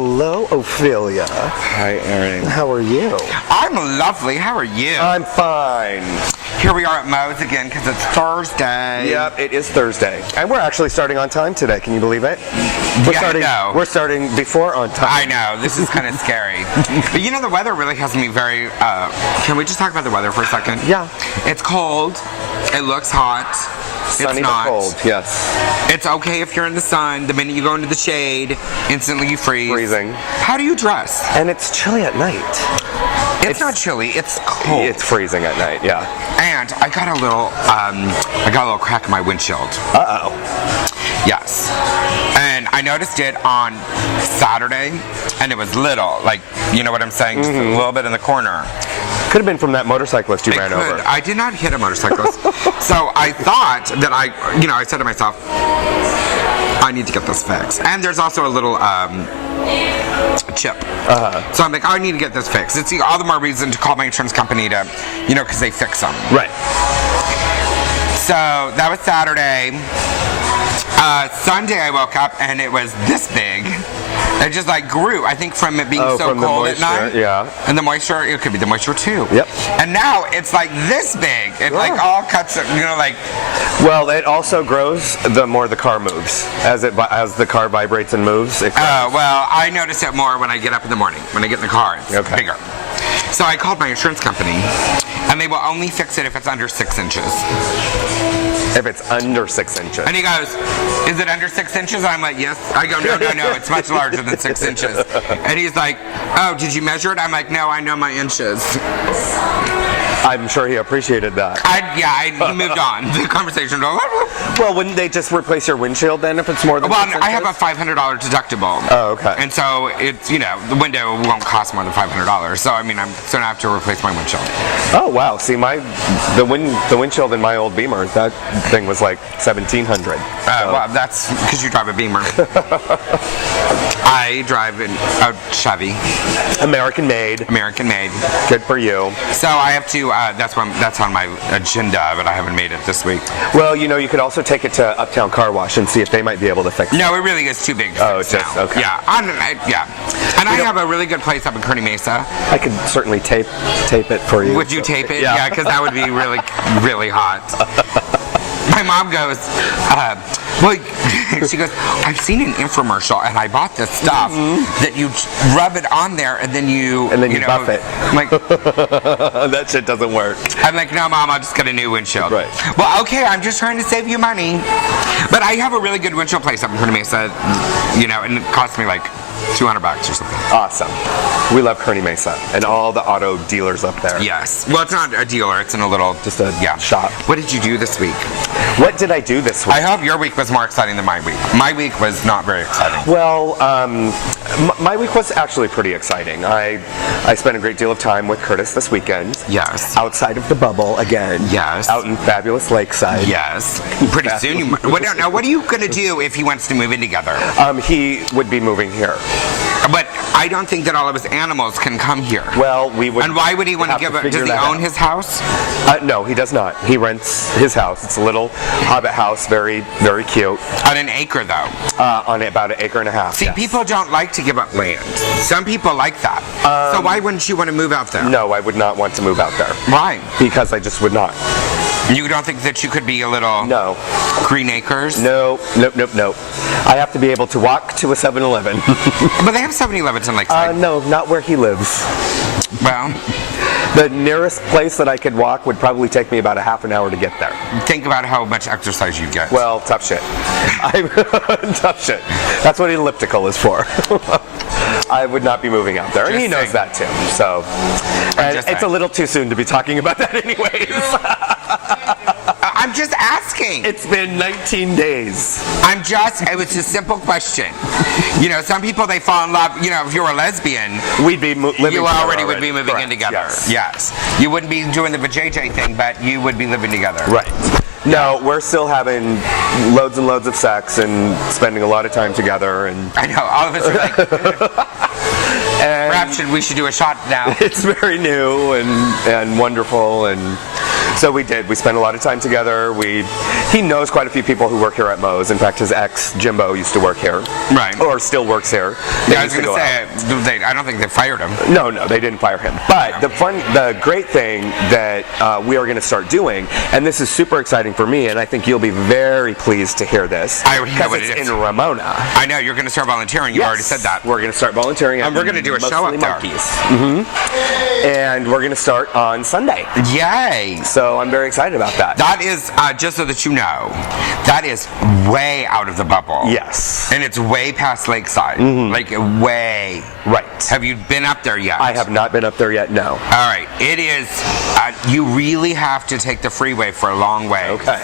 Hello, Ophelia. Hi, Erin. How are you? I'm lovely. How are you? I'm fine. Here we are at Moe's again because it's Thursday. Yep, it is Thursday. And we're actually starting on time today. Can you believe it? We're starting before on time. I know. This is kind of scary. But you know, the weather really has me very... can we just talk about the weather for a second? Yeah. It's cold. It looks hot. Sunny it's not. but cold, yes. It's okay if you're in the sun. The minute you go into the shade, instantly you freeze. Freezing. How do you dress? And it's chilly at night. It's not chilly. It's cold. It's freezing at night, yeah. And I got a little crack in my windshield. Uh-oh. Yes. And I noticed it on Saturday, and it was little. Like, you know what I'm saying? Just a little bit in the corner. Could have been from that motorcyclist you ran over. I did not hit a motorcyclist. So I thought that I said to myself, I need to get this fixed. And there's also a little chip. Uh-huh. So I'm like, I need to get this fixed. It's all the more reason to call my insurance company to, because they fix them. Right. So that was Saturday. Sunday I woke up and it was this big. It just grew, I think, from it being so cold at night. Yeah. And the moisture, it could be the moisture too. Yep. And now it's this big. It all cuts, Well, it also grows the more the car moves. As the car vibrates and moves, it grows. Well, I notice it more when I get up in the morning. When I get in the car, it's bigger. So I called my insurance company, and they will only fix it if it's under 6 inches. If it's under 6 inches. And he goes, is it under 6 inches? I'm like, yes. I go, no, it's much larger than 6 inches. And he's like, oh, did you measure it? I'm like, no, I know my inches. I'm sure he appreciated that. He moved on. The conversation. Well, wouldn't they just replace your windshield then if it's more than 6 inches? I have a $500 deductible. Oh, okay. And so it's, the window won't cost more than $500. So, I'm going to have to replace my windshield. Oh, wow. See, the windshield in my old Beamer, that thing was like $1,700. Well, that's because you drive a Beamer. I drive a Chevy. American made. Good for you. So I have to, that's on my agenda, but I haven't made it this week. Well, you could also take it to Uptown Car Wash and see if they might be able to fix it. No, it really is too big. Oh, it's just, okay. Yeah, And I have a really good place up in Kearney Mesa. I could certainly tape it for you. Would you tape it? Yeah, because that would be really, really hot. My mom goes, she goes, I've seen an infomercial and I bought this stuff that you rub it on there and then you buff it. I'm like, that shit doesn't work. I'm like, no, Mom, I'll just get a new windshield. Right. Well, okay, I'm just trying to save you money. But I have a really good windshield place up in Kearney Mesa, and it cost me $200 or something. Awesome. We love Kearney Mesa and all the auto dealers up there. Yes. Well, it's not a dealer. It's in a little... Just a shop. What did you do this week? What did I do this week? I hope your week was more exciting than my week. My week was not very exciting. Well, my week was actually pretty exciting. I spent a great deal of time with Curtis this weekend. Yes. Outside of the bubble again. Yes. Out in fabulous Lakeside. Yes. Pretty soon. Now, what are you going to do if he wants to move in together? He would be moving here. But I don't think that all of his animals can come here. Well, we would. And why would he want to give it? Does he own his house? No, he does not. He rents his house. It's a little hobbit house, very, very cute. On an acre, though. On about 1.5 acres. See, people don't like to give up land. Some people like that. So why wouldn't you want to move out there? No, I would not want to move out there. Why? Because I just would not. You don't think that you could be a little... No. Green Acres? No. I have to be able to walk to a 7-Eleven. But they have 7-Elevens in Lakeside. No, not where he lives. Well... The nearest place that I could walk would probably take me about a half an hour to get there. Think about how much exercise you get. Well, tough shit. Tough shit. That's what elliptical is for. I would not be moving out there, and he knows that too. So, and it's a little too soon to be talking about that anyways. I'm just asking. It's been 19 days. It was a simple question. Some people, they fall in love, if you were a lesbian, we'd be living together. You already would be moving in together. Yes. You wouldn't be doing the vajayjay thing, but you would be living together. Right. No, we're still having loads and loads of sex and spending a lot of time together. And I know, all of us are like... Perhaps we should do a shot now. It's very new and wonderful, and So we did. We spent a lot of time together. He knows quite a few people who work here at Moe's. In fact, his ex, Jimbo, used to work here. Right. Or still works here. Yeah, I was going to say, I don't think they fired him. No, they didn't fire him. But the great thing that we are going to start doing, and this is super exciting for me, and I think you'll be very pleased to hear this. I already know what it's it is. in Ramona. I know, you're going to start volunteering. You already said that. We're going to start volunteering. And we're going to do a show up there. And we're going to start on Sunday. Yay. So I'm very excited about that. That is, just so that you know, that is way out of the bubble. Yes. And it's way past Lakeside. Like, way. Right. Have you been up there yet? I have not been up there yet, no. All right. It is, you really have to take the freeway for a long way. Okay.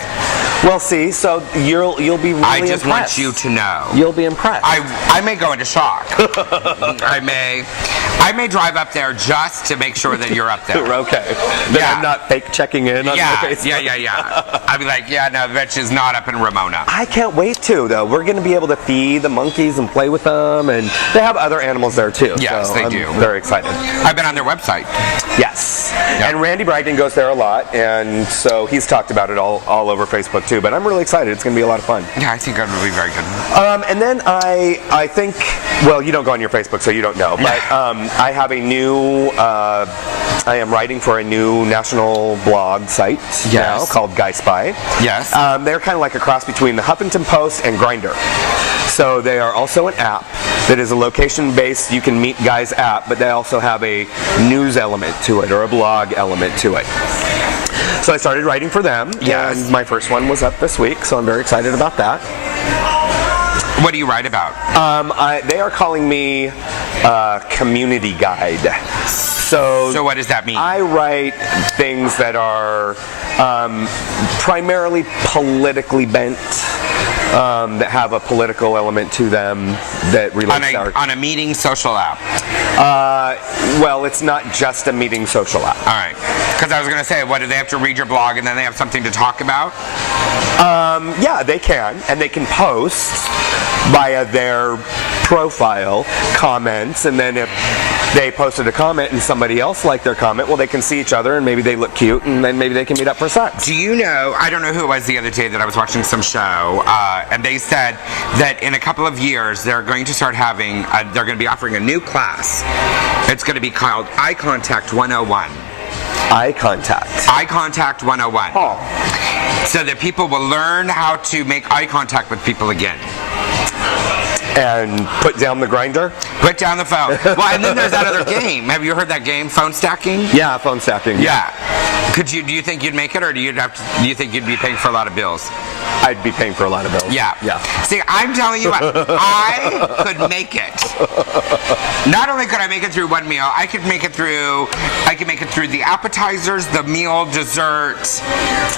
Well, see, so you'll be really I just impressed. want you to know. You'll be impressed. I may go into shock. I may drive up there just to make sure that you're up there. Okay. Then I'm not fake checking in on your Facebook. Yeah. I'd be like, yeah, no, the bitch is not up in Ramona. I can't wait to, though. We're going to be able to feed the monkeys and play with them, and they have other animals there, too. Yes, so they I'm do. Very excited. I've been on their website. Yes. And Randy Bragdon goes there a lot, and so he's talked about it all over Facebook, too. But I'm really excited. It's going to be a lot of fun. Yeah, I think it will be very good. And then I think, well, you don't go on your Facebook, so you don't know, but I have a new, I am writing for a new national blog site now called Guy Spy. Yes. They're kind of like a cross between the Huffington Post and Grindr. So they are also an app that is a location-based, you can meet guys app, but they also have a news element to it, or a blog element to it. So I started writing for them, and my first one was up this week, so I'm very excited about that. What do you write about? They are calling me community guide. So what does that mean? I write things that are primarily politically bent, that have a political element to them that relates to on a meeting social app. Well, it's not just a meeting social app. All right. Because I was going to say, what, do they have to read your blog and then they have something to talk about? Yeah, they can. And they can post via their profile comments. And then if they posted a comment and somebody else liked their comment, well, they can see each other and maybe they look cute and then maybe they can meet up for sex. Do you know, I don't know who it was the other day that I was watching some show, and they said that in a couple of years they're going to start having, they're going to be offering a new class. It's going to be called Eye Contact 101. Eye contact. Eye Contact 101. Oh. So that people will learn how to make eye contact with people again. And put down the grinder? Put down the phone. Well, and then there's that other game. Have you heard that game, phone stacking? Yeah, phone stacking. Yeah. Do you think you'd make it, or do you think you'd be paying for a lot of bills? I'd be paying for a lot of bills. Yeah. See, I'm telling you what, I could make it. Not only could I make it through one meal, I could make it through the appetizers, the meal, dessert,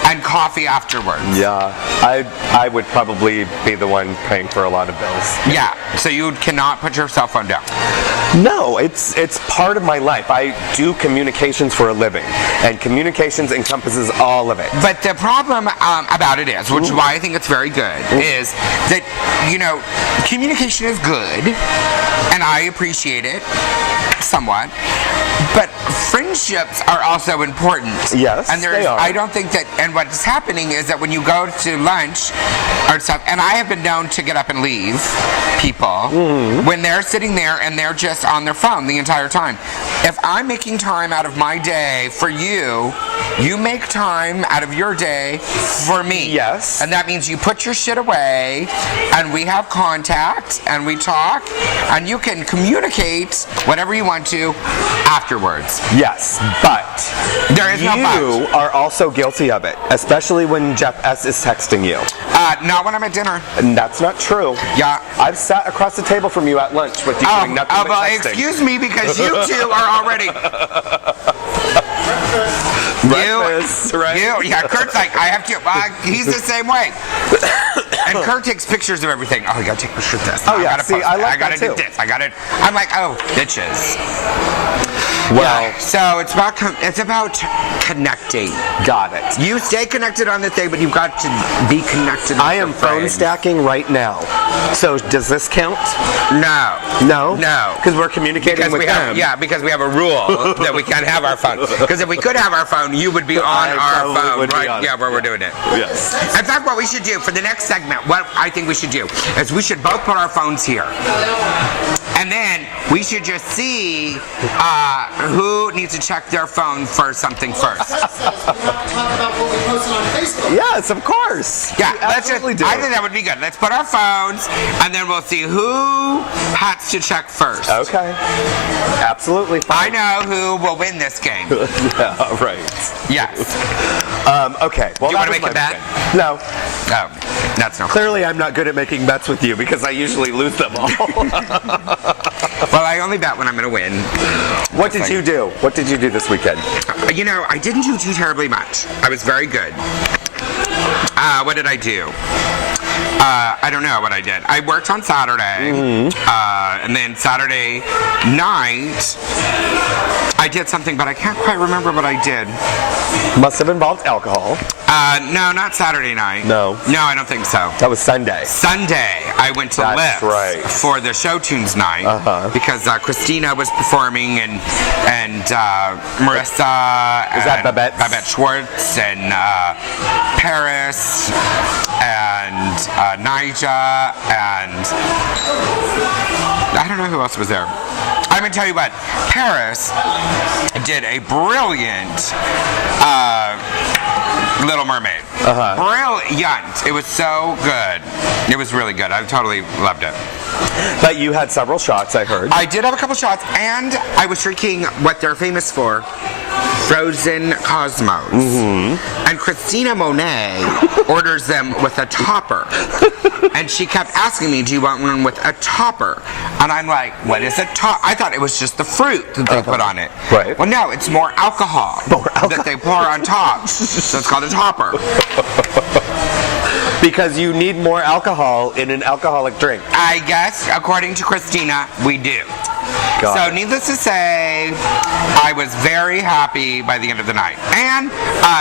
and coffee afterwards. Yeah. I would probably be the one paying for a lot of bills. Yeah. So you cannot put your cell phone down. No, it's part of my life. I do communications for a living, and communications encompasses all of it. But the problem about it is, which is why I think it's very good, is that, you know, communication is good, and I appreciate it somewhat, but friendships are also important. Yes, and they are. I don't think that, and what's happening is that when you go to lunch or stuff, and I have been known to get up and leave people when they're sitting there and they're just on their phone the entire time. If I'm making time out of my day for you, you make time out of your day for me. Yes. And that means you put your shit away, and we have contact, and we talk, and you can communicate whatever you want to afterwards. Yes, but there is no but. You are also guilty of it, especially when Jeff S. is texting you. Not when I'm at dinner. And that's not true. Yeah. I've sat across the table from you at lunch with you doing nothing but texting. Excuse me, because you two are already... Breakfast, right? Yeah, Kurt's like, I have to, he's the same way. And Kurt takes pictures of everything. Oh, you gotta take pictures of this. Oh, yeah, I gotta see, post I it. like I gotta that do too. this. I'm like, oh, bitches. Well, so it's about connecting. got it. You stay connected on the thing, but you've got to be connected. I am phone stacking right now. So does this count? No. No? No. Because we're communicating with them. Because we have a rule that we can't have our phone. Because if we could have our phone, you would be on our phone, right? Yeah, where we're doing it. Yes. In fact, what we should do for the next segment, what I think we should do, is we should both put our phones here. And then we should just see who needs to check their phone for something first. Yes, of course. Yeah, let's just do. I think that would be good. Let's put our phones, and then we'll see who has to check first. Okay. Absolutely fine. I know who will win this game. Yeah, right. Yes. Okay. Well, Do you want to make a bet? No. Oh, that's no. Clearly, I'm not good at making bets with you because I usually lose them all. Well, I only bet when I'm going to win. What did you do? What did you do this weekend? I didn't do too terribly much. I was very good. What did I do? I don't know what I did. I worked on Saturday, and then Saturday night, I did something, but I can't quite remember what I did. Must have involved alcohol. No, not Saturday night. No. No, I don't think so. That was Sunday. Sunday, I went to That's Lips right. for the Show Tunes night because Christina was performing and Marissa. Is that Babette? Babette Schwartz and Paris and Nija and I don't know who else was there. I'm gonna tell you what, Paris did a brilliant Little Mermaid. Brilliant. It was so good. It was really good. I totally loved it. But you had several shots, I heard. I did have a couple shots, and I was drinking what they're famous for, frozen Cosmos. And Christina Monet orders them with a topper. And she kept asking me, do you want one with a topper? And I'm like, what is a top? I thought it was just the fruit that they put on it. Right. Well, no, it's more alcohol. That they pour on top. So it's called a topper. Because you need more alcohol in an alcoholic drink. I guess, according to Christina, we do. So needless to say, I was very happy by the end of the night. And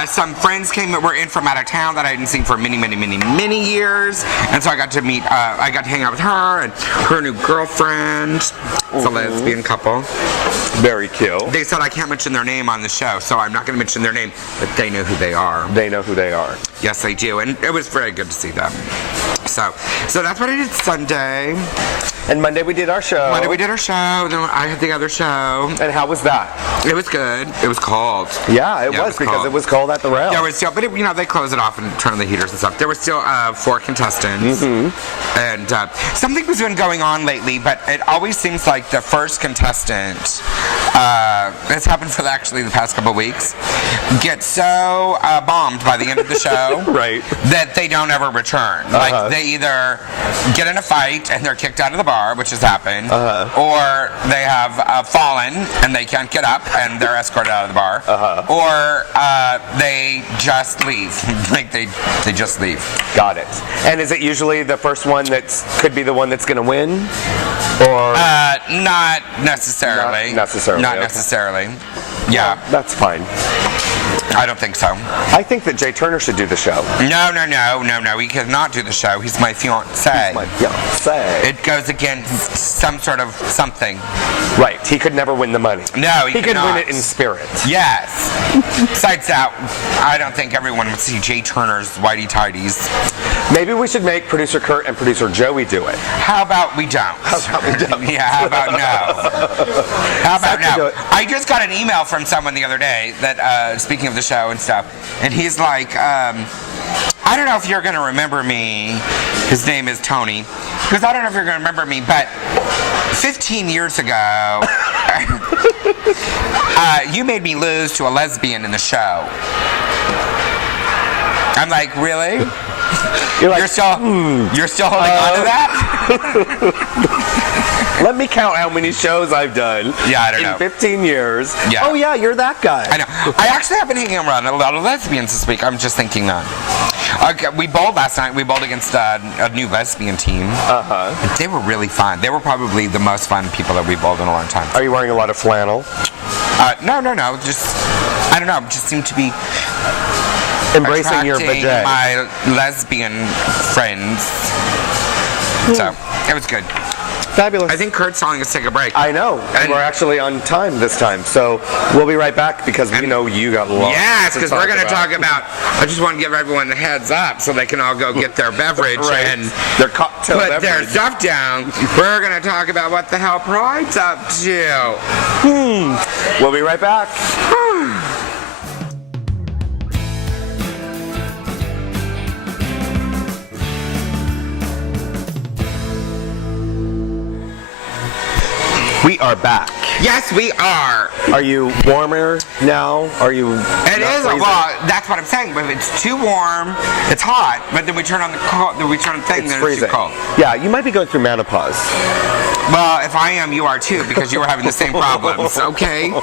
some friends were in from out of town that I hadn't seen for many, many, many, many years. And so I got to hang out with her and her new girlfriend. It's a lesbian couple. Very cute. They said I can't mention their name on the show, so I'm not going to mention their name, but they know who they are. They know who they are. Yes, they do. And it was very good to see them. So that's what I did Sunday. And Monday we did our show. Then I had the other show. And how was that? It was good. It was cold. Yeah, it was because cold. it was cold at the rail. There was still, but they close it off and turn on the heaters and stuff. There were still 4 contestants. And something was been going on lately, but it always seems like the first contestant, it's happened for actually the past couple of weeks, gets so bombed by the end of the show right. that they don't ever return. Like they either get in a fight and they're kicked out of the bar, which has happened, or they have fallen and they can't get up and they're escorted out of the bar, or they just leave. Like they just leave. Got it. And is it usually the first one that could be the one that's going to win? Or not necessarily. Not necessarily. Yeah. That's fine. I don't think so. I think that Jay Turner should do the show. No. He cannot do the show. He's my fiancé. My fiancé. It goes against some sort of something. Right. He could never win the money. No, he could win it in spirit. Yes. Besides that, I don't think everyone would see Jay Turner's whitey tidies. Maybe we should make producer Kurt and producer Joey do it. How about we don't? Yeah, how about no? How about no? I just got an email from someone the other day that, speaking of the show and stuff, and he's like, I don't know if you're going to remember me. His name is Tony. Because I don't know if you're going to remember me, but 15 years ago, you made me lose to a lesbian in the show. I'm like, really? You're still holding on to that? Let me count how many shows I've done. Yeah, I don't know. In 15 years. Yeah. Oh yeah, you're that guy. I know. I actually have been hanging around a lot of lesbians this week. I'm just thinking that. Okay, we bowled last night. We bowled against a new lesbian team. They were really fun. They were probably the most fun people that we bowled in a long time. Are you wearing a lot of flannel? No. Just, I don't know. Just seem to be embracing your attracting vajay. my lesbian friends. So, it was good. Fabulous. I think Kurt's telling us to take a break. I know. And we're actually on time this time. So we'll be right back because we know you got lots. Yes, because we're going to talk about, I just want to give everyone a heads up so they can all go get their beverage Right. and their cocktail put beverage. their stuff down. We're going to talk about what the hell Pride's up to. We'll be right back. We are back. Yes, we are. Are you warmer now? Are you? It is a lot. That's what I'm saying. But if it's too warm, it's hot. But then we turn on the cold. Then we turn on the thing. It's then freezing. it's too cold. Yeah, you might be going through menopause. Well, if I am, you are too, because you were having the same problems. Okay. Well,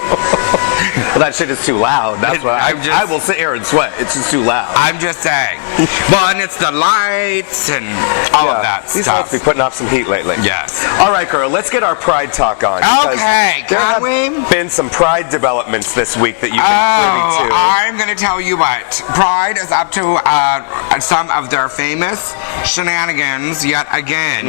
that shit is too loud. That's what I will sit here and sweat. It's just too loud. I'm just saying. Well, and it's the lights and all of that These stuff. lights be putting off some heat lately. Yes. All right, girl. Let's get our Pride talk on. because Okay, There can have we? been some Pride developments this week that you've been privy to. I'm going to tell you what. Pride is up to some of their famous shenanigans yet again.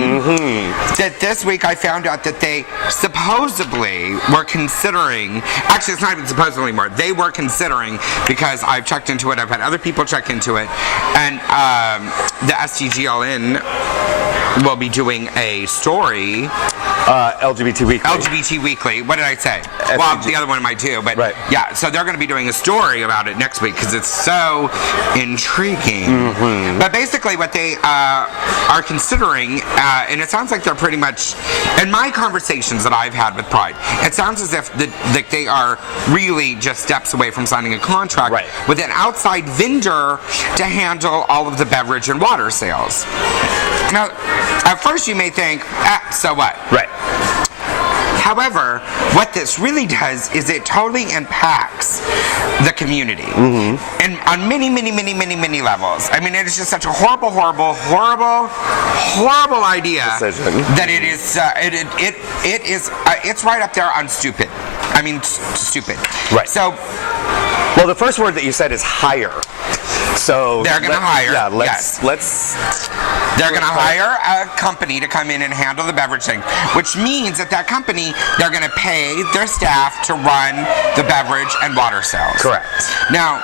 That this week I found out that they supposedly were considering, actually it's not even supposedly anymore, they were considering, because I've checked into it, I've had other people check into it, and the STGLN will be doing a story. LGBT Weekly. LGBT Weekly. What did I say? STG. Well, the other one might too, but Right. yeah. So they're going to be doing a story about it next week because it's so intriguing. But basically, what they are considering, and it sounds like they're pretty much, in my conversations that I've had with Pride, it sounds as if that they are really just steps away from signing a contract Right. with an outside vendor to handle all of the beverage and water sales. Now, at first you may think, so what? Right. However, what this really does is it totally impacts the community. And on many, many, many, many, many levels. I mean, it is just such a horrible, horrible, horrible, horrible idea Decision. that it is, it's right up there on stupid. I mean, stupid. Right. So, Well, the first word that you said is hire. So they're going to hire. Yeah, yes. They're going to hire a company to come in and handle the beverage thing, which means that company, they're going to pay their staff to run the beverage and water sales. Correct. Now,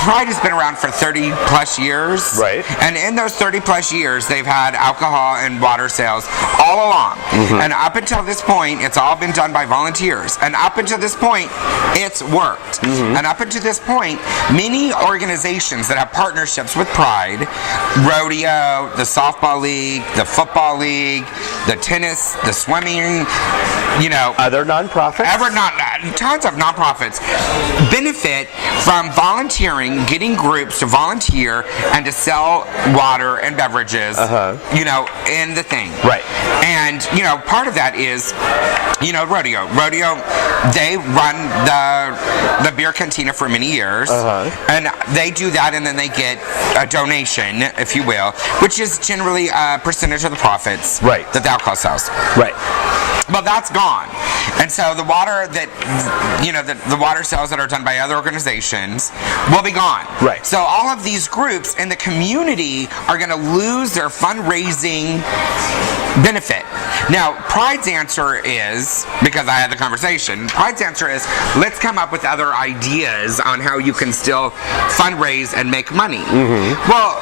Pride has been around for 30 plus years. Right. And in those 30 plus years, they've had alcohol and water sales all along. And up until this point, it's all been done by volunteers. And up until this point, it's worked. And up until this point, many organizations that have partnerships with Pride, rodeo, the softball league, the football league, the tennis, the swimming, you know, Other nonprofits. tons of nonprofits benefit from volunteering, getting groups to volunteer and to sell water and beverages, you know, in the thing. Right. And, you know, part of that is, you know, rodeo. Rodeo, they run the beer cantina for many years. And they do that and then they get a donation, if you will, which is generally a percentage of the profits Right. that the alcohol sells. Right. Well, that's gone. And so the water that, you know, the water sales that are done by other organizations will be gone. Right. So all of these groups in the community are going to lose their fundraising benefit. Now, Pride's answer is, because I had the conversation, Pride's answer is, let's come up with other ideas on how you can still fundraise and make money. Well,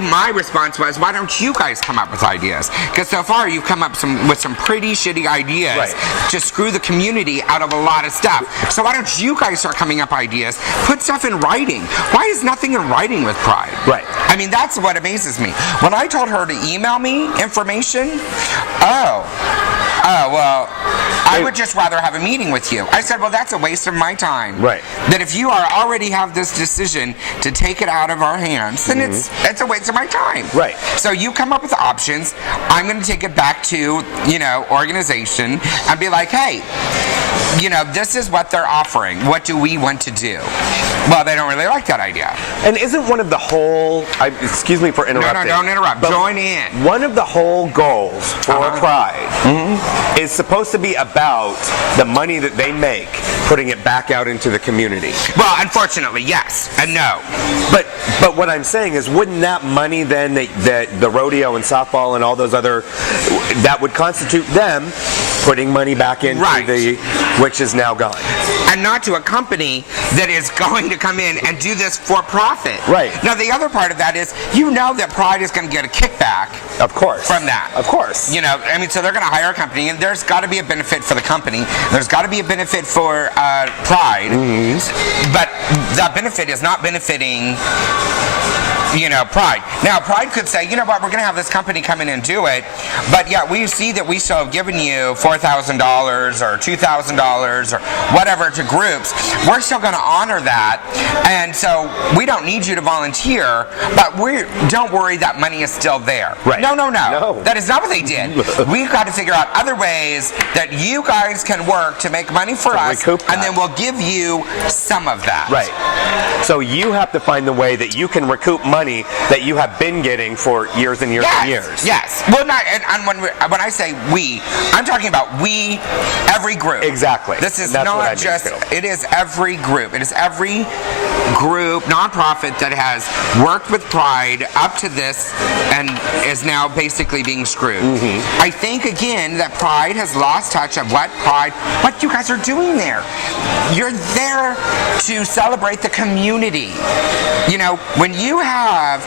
my response was, why don't you guys come up with ideas? Because so far you've come up with some pretty shitty ideas Right. to screw the community out of a lot of stuff. So why don't you guys start coming up ideas? Put stuff in writing. Why is nothing in writing with Pride? Right. I mean, that's what amazes me. When I told her to email me information, well, I would just rather have a meeting with you. I said, well, that's a waste of my time. Right. That if you already have this decision to take it out of our hands, then it's a waste of my time. Right. So you come up with options. I'm going to take it back to, you know, organization and be like, hey, you know, this is what they're offering. What do we want to do? Well, they don't really like that idea. And isn't one of the whole, excuse me for interrupting. No, don't interrupt. Join in. One of the whole goals for Pride is supposed to be about the money that they make, putting it back out into the community. Well, unfortunately, yes and no. But what I'm saying is, wouldn't that money then, that the rodeo and softball and all those other, that would constitute them putting money back into which is now gone. And not to a company that is going to come in and do this for profit. Right. Now, the other part of that is, that Pride is going to get a kickback. Of course. From that. Of course. So they're going to hire a company, and there's got to be a benefit for the company. There's got to be a benefit for Pride. But that benefit is not benefiting Pride. Now, Pride could say, you know what, we're going to have this company come in and do it, but yeah, we see that we still have given you $4,000 or $2,000 or whatever to groups. We're still going to honor that, and so we don't need you to volunteer, but don't worry, that money is still there. Right. No. That is not what they did. We've got to figure out other ways that you guys can work to make money for us, and then we'll give you some of that. Right. So you have to find the way that you can recoup money that you have been getting for years and years and years. Yes. Well, and when I say we, I'm talking about we, every group. Exactly. This is not just, it is every group. It is every group, nonprofit that has worked with Pride up to this and is now basically being screwed. I think, again, that Pride has lost touch of what you guys are doing there. You're there to celebrate the community. When you have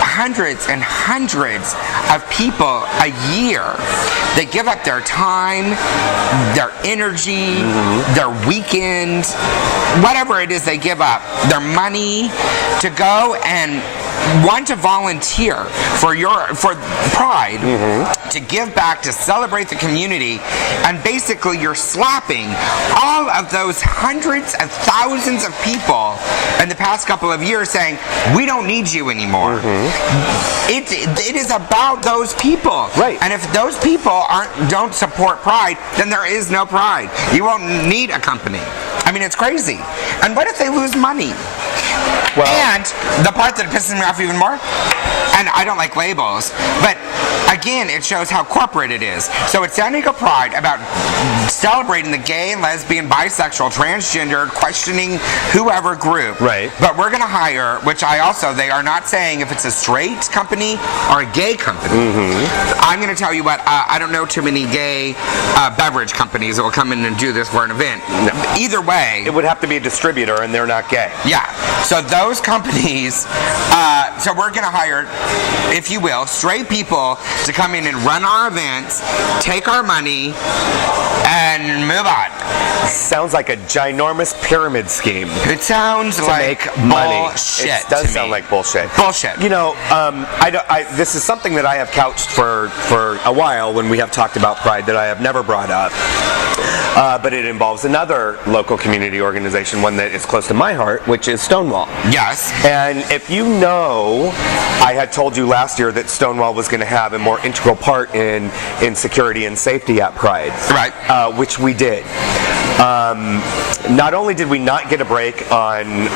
hundreds and hundreds of people a year that give up their time, their energy, their weekend, whatever it is they give up, their money to go and want to volunteer for Pride, to give back, to celebrate the community, and basically you're slapping all of those hundreds of thousands of people in the past couple of years saying, we don't need you anymore. It is about those people. Right. And if those people don't support Pride, then there is no Pride. You won't need a company. I mean, it's crazy. And what if they lose money? Well, and the part that pisses me off even more, and I don't like labels, but again, it shows how corporate it is. So it's San Diego Pride about celebrating the gay, lesbian, bisexual, transgendered, questioning whoever group. Right. But we're going to hire, they are not saying if it's a straight company or a gay company. I'm going to tell you what, I don't know too many gay beverage companies that will come in and do this for an event. Either way. It would have to be a distributor, and they're not gay. Yeah. So those companies, so we're going to hire, if you will, straight people to come in and run our events, take our money, and move on. Sounds like a ginormous pyramid scheme. It sounds like bullshit. It does sound like bullshit. Bullshit. This is something that I have couched for a while when we have talked about Pride that I have never brought up. But it involves another local community organization, one that is close to my heart, which is Stonewall. Yes. And if you know, I had told you last year that Stonewall was going to have a more integral part in security and safety at Pride. Right. Which we did. Not only did we not get a break on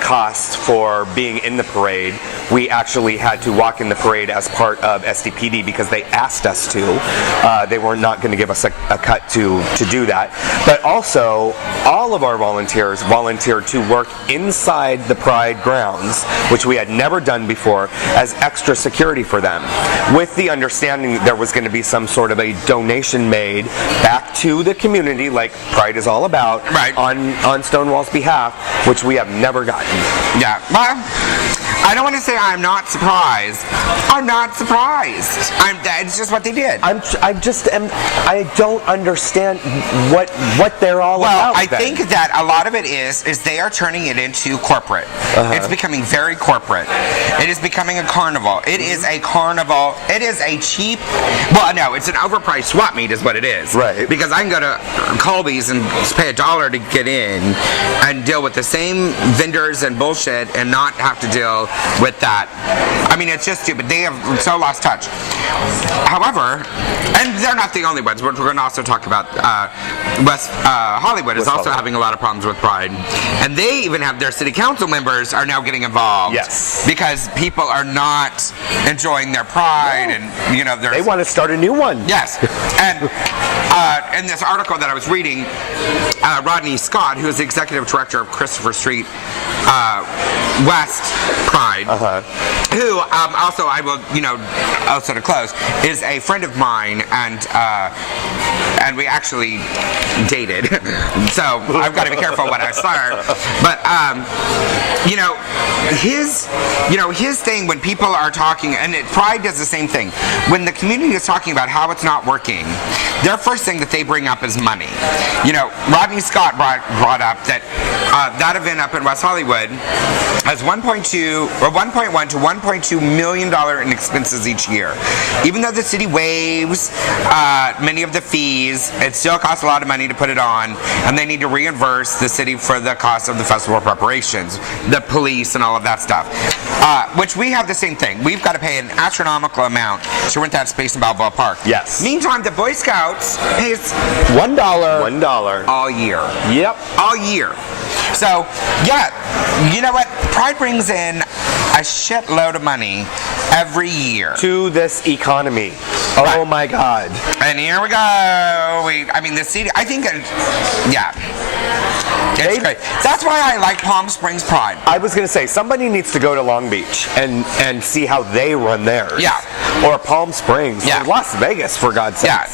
costs for being in the parade, we actually had to walk in the parade as part of SDPD because they asked us to. They were not going to give us a cut to do that. But also, all of our volunteers volunteered to work inside the Pride grounds, which we had never done before, as extra security for them, with the understanding that there was going to be some sort of a donation made back to the community, like Pride is all about, right, on Stonewall's behalf, which we have never gotten. Yeah. Well, I don't want to say I'm not surprised. I'm not surprised. It's just what they did. I don't understand what they're all about. Well, I think that a lot of it is they are turning it into corporate. It's becoming very corporate. It is becoming a carnival. It is a carnival. It is a cheap, it's an overpriced swap meet is what it is. Right. Because I can go to Colby's and pay $1 to get in and deal with the same vendors and bullshit and not have to deal with that. I mean, it's just stupid. They have so lost touch. However, and they're not the only ones. We're going to also talk about West Hollywood is also having a lot of problems with Pride, and they even have their city council members are now getting involved. Yes, because people are not enjoying their Pride, and you know they want to start a new one. Yes, and in this article that I was reading, Rodney Scott, who is the executive director of Christopher Street West Pride, who also I will, also to close, is a friend of mine, and we actually dated. So I've got to be careful what I start. But his thing when people are talking, and Pride does the same thing. When the community is talking about how it's not working, their first thing that they bring up is money. Rodney Scott brought up that that event up in West Hollywood has $1.1 to $1.2 million in expenses each year. Even though the city waives many of the fees, it still costs a lot of money to put it on, and they need to reimburse the city for the cost of the festival preparations, the police, and all of that stuff. Which we have the same thing. We've got to pay an astronomical amount to rent that space in Balboa Park. Yes. Meantime, the Boy Scouts pays $1. $1 all year. Yep. All year. So, yeah, you know what? Pride brings in a shitload of money every year to this economy. Oh my God. And here we go. The city, I think, it's great. That's why I like Palm Springs Pride. I was going to say, somebody needs to go to Long Beach and see how they run theirs. Yeah. Or Palm Springs. Yeah. Or Las Vegas, for God's sake. Yeah.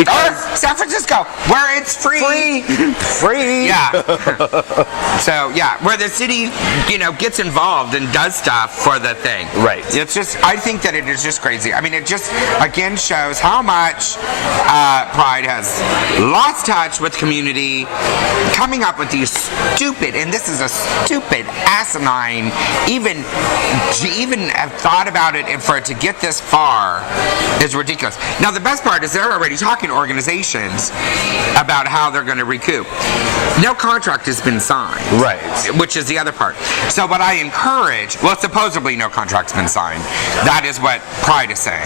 Or San Francisco, where it's free. Free. Yeah. So, yeah, where the city, gets involved and does stuff for the thing. Right. It's just, I think that it is just crazy. I mean, it just, again, shows how much Pride has lost touch with community, coming up with these stupid, and this is a stupid, asinine, even to even have thought about it and for it to get this far is ridiculous. Now, the best part is they're already talking to organizations about how they're going to recoup. No contract has been signed. Right. Which is the other part. So what I encourage, supposedly no contract's been signed. That is what Pride is saying.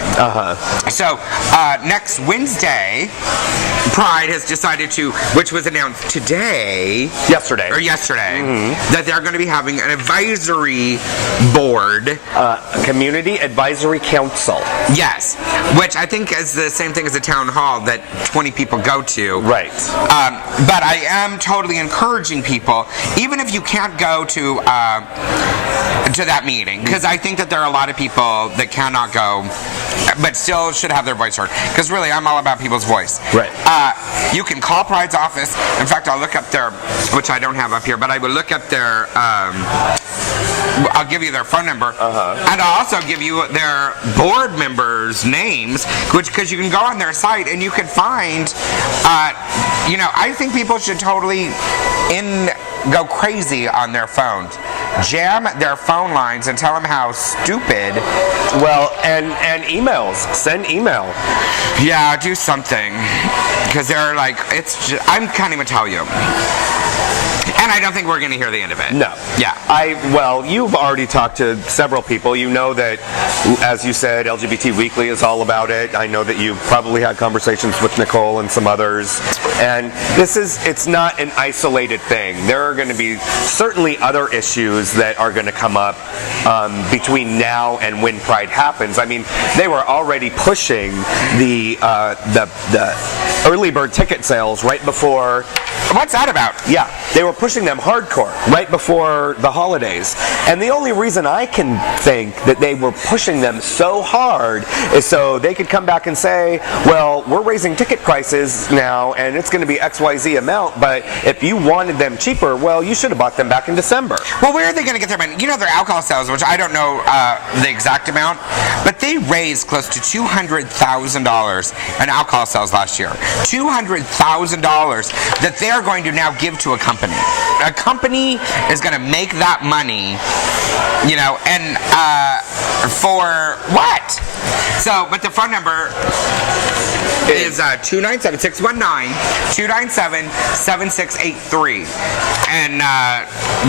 So next Wednesday, Pride has decided to, which was announced yesterday, that they're going to be having an advisory board. Community Advisory Council. Yes, which I think is the same thing as a town hall that 20 people go to. Right. But I am totally encouraging people, even if you can't go to that meeting, because I think that there are a lot of people that cannot go, but still should have their voice heard. Because really, I'm all about people's voice. Right. You can call Pride's office. In fact, I'll look up their, which I don't have up here, but I will look up their. I'll give you their phone number, and I'll also give you their board members' names, because you can go on their site and you can find. I think people should totally go crazy on their phones. Jam their phone lines and tell them how stupid. Well, and emails. Send email. Yeah, do something. Because they're like, I can't even tell you. And I don't think we're going to hear the end of it. No. Yeah. You've already talked to several people. You know that, as you said, LGBT Weekly is all about it. I know that you've probably had conversations with Nicole and some others. And it's not an isolated thing. There are going to be certainly other issues that are going to come up between now and when Pride happens. I mean, they were already pushing the early bird ticket sales right before. What's that about? Yeah, they were pushing them hardcore right before the holidays. And the only reason I can think that they were pushing them so hard is so they could come back and say, well, we're raising ticket prices now and it's going to be XYZ amount, but if you wanted them cheaper, well, you should have bought them back in December. Well, where are they going to get their money? Their alcohol sales, which I don't know the exact amount, but they raised close to $200,000 in alcohol sales last year. $200,000 that they're going to now give to a company. A company is going to make that money, and for what? So, but the phone number is 297-619-297-7683. And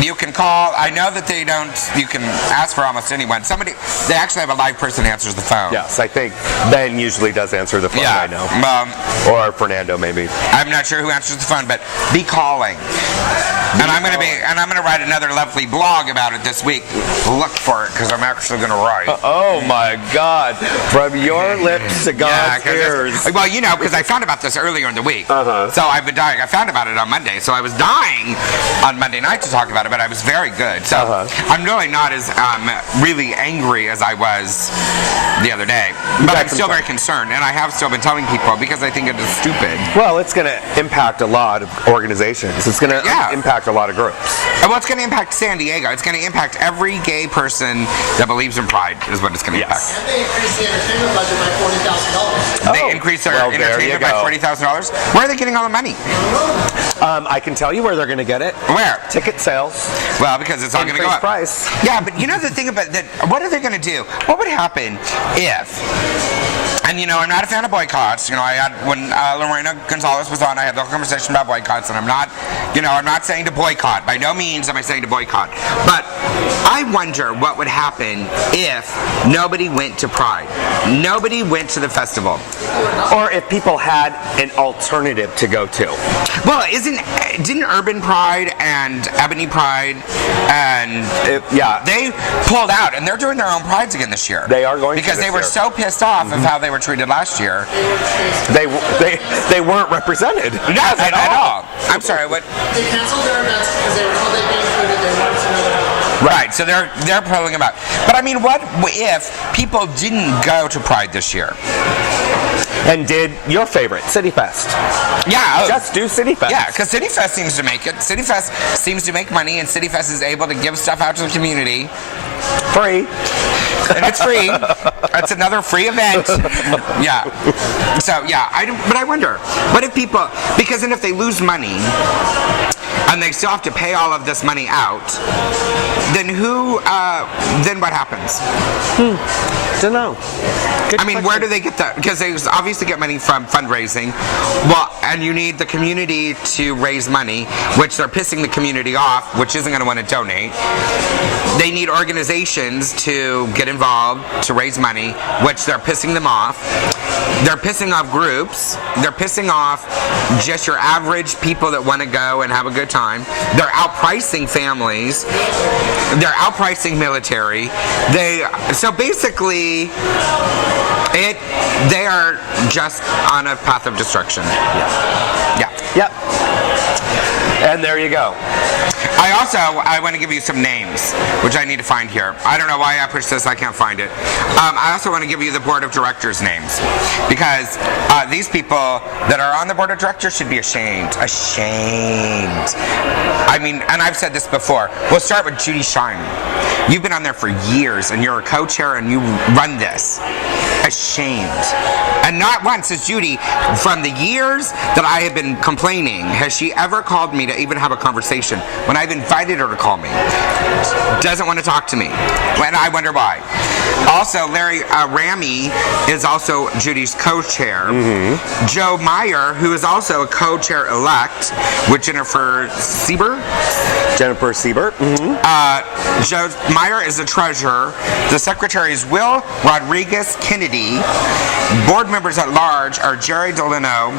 you can call. I know that they don't, you can ask for almost anyone. They actually have a live person who answers the phone. Yes, I think Ben usually does answer the phone, Yeah. I know. Or Fernando, maybe. I'm not sure who answers the phone, but be calling. And I'm gonna write another lovely blog about it this week. Look for it, because I'm actually gonna write. Oh my God! From your lips to God's ears. Well, you know, because I found about this earlier in the week. So I've been dying. I found about it on Monday, so I was dying on Monday night to talk about it, but I was very good. So I'm really not as really angry as I was the other day, but I'm still very concerned, and I have still been telling people because I think it is stupid. Well, it's going to impact a lot of organizations. It's going to impact a lot of groups. Well, it's going to impact San Diego. It's going to impact every gay person that believes in Pride is what it's going to impact. And they increased the entertainment budget by $40,000. They increased their entertainment by $40,000. Where are they getting all the money? I can tell you where they're going to get it. Where? Ticket sales. Well, because it's all going to go up. Price. Yeah, but you know the thing about that, what are they going to do? What would happen if... And you know, I'm not a fan of boycotts. You know, I had when Lorena Gonzalez was on, I had the whole conversation about boycotts, and I'm not saying to boycott. By no means am I saying to boycott. But I wonder what would happen if nobody went to Pride, nobody went to the festival, or if people had an alternative to go to. Well, didn't Urban Pride and Ebony Pride and they pulled out, and they're doing their own prides again this year. They are going because they were so pissed off of how they were treated last year. They weren't represented. No, at all. I'm sorry. What? They canceled their events because they were told they'd be included. They wanted to know what happened. Right. So they're pulling them out. But I mean, what if people didn't go to Pride this year? And did your favorite, City Fest. Yeah. Just do City Fest. Yeah, because City Fest seems to make it. City Fest seems to make money, and City Fest is able to give stuff out to the community. Free. And it's free. It's another free event. Yeah. So, yeah. But I wonder, what if people, because then if they lose money, and they still have to pay all of this money out, then then what happens? Don't know. Good question. Where do they get that? Because they obviously get money from fundraising. Well, and you need the community to raise money, which they're pissing the community off, which isn't going to want to donate. They need organizations to get involved to raise money, which they're pissing them off. They're pissing off groups. They're pissing off just your average people that want to go and have a good time. They're outpricing families. They're outpricing military. So basically, they are just on a path of destruction. Yeah. Yep. And there you go. I want to give you some names, which I need to find here. I don't know why I pushed this. I can't find it. I also want to give you the board of directors names, because these people that are on the board of directors should be ashamed. Ashamed. And I've said this before. We'll start with Judy Schein. You've been on there for years, and you're a co-chair, and you run this. Ashamed. And not once has Judy, from the years that I have been complaining, has she ever called me to even have a conversation. When I've invited her to call me, doesn't want to talk to me. And I wonder why. Also, Larry Ramy is also Judy's co-chair. Mm-hmm. Joe Meyer, who is also a co-chair elect with Jennifer Sieber. Mm-hmm. Joe Meyer is the treasurer. The secretary is Will Rodriguez Kennedy. Board members at large are Jerry Delino,